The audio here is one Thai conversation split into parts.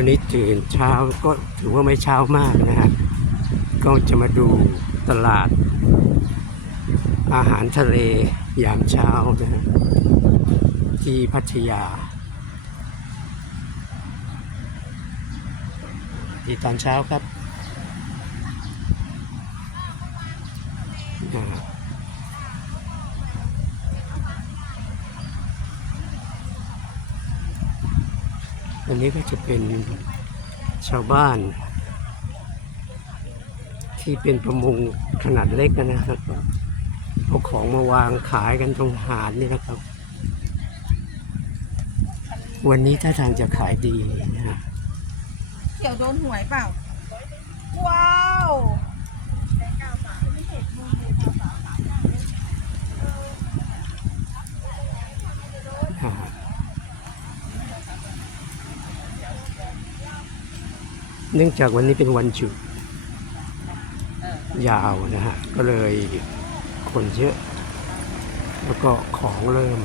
วันนี้ตื่นเช้าก็ถือว่าไม่เช้ามากนะฮะก็จะมาดูตลาด อาหารทะเลยามเช้านะฮะที่พัทยา ที่ตอนเช้าครับ อันนี้ก็จะเป็นชาวบ้าน ที่เป็นประมงขนาดเล็กนะครับเอาของมาวางขายกันตรงหาดนี่นะครับ วันนี้ถ้าทางจะขายดีนะฮะเกี่ยวโดนหวยเปล่า ว้าว เนื่องจากวันนี้เป็นวันหยุดยาวนะฮะ ก็เลยคนเยอะ แล้วก็ของเริ่ม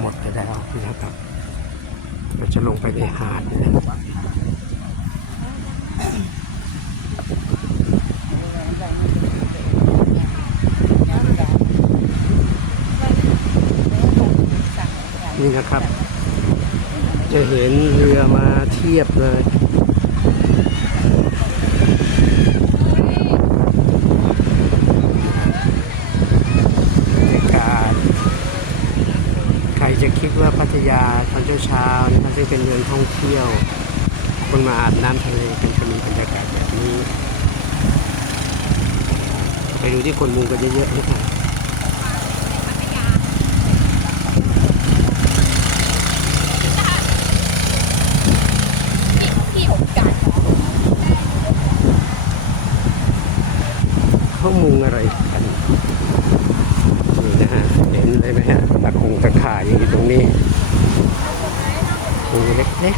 หมดไปแล้วนะครับ เราจะลงไปในหาดนะนี่นะครับ จะเห็นเรือมาเทียบเลยบรรยากาศใครจะคิดว่าพัทยาตอนเช้าๆนะครับซึ่งเป็นเมืองท่องเที่ยว คนมาอาบน้ำทะเลกันจะมีบรรยากาศแบบนี้ ไปดูที่คนมุงกันเยอะๆนะครับ พี่ผมกัดเขามุงอะไรกันนี่นะฮะเห็นเลยไหมฮะตะคงตะข่ายอยู่ตรงนี้มุงเล็กๆนี่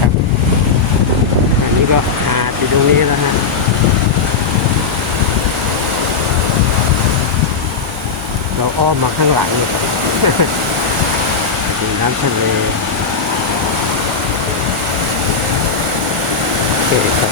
ครับ อันนี้ ก็หาดอยู่ตรงนี้แล้วฮะเราอ้อมมาข้างหลังเลยดูน้ำทะเลโอเคครับ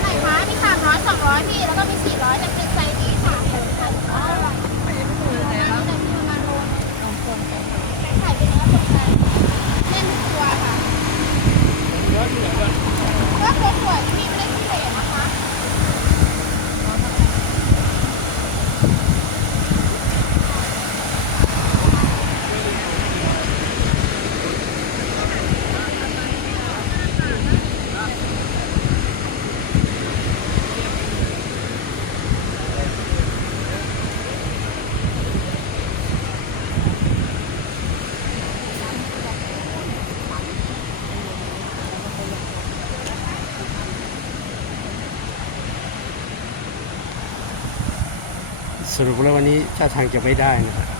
ไหนคะมีสามร้อยสองร้อยพี่ แล้วก็มีสี่ร้อยแต่เป็นไซส์นี้ค่ะอ๋อประมาณโลขายเป็นเนื้อสดค่ะเล่นทุกตัวค่ะ ก็สวยๆพี่ไม่ได้พิเศษนะคะ สรุปแล้ววันนี้ถ้าทางจะไม่ได้นะครับ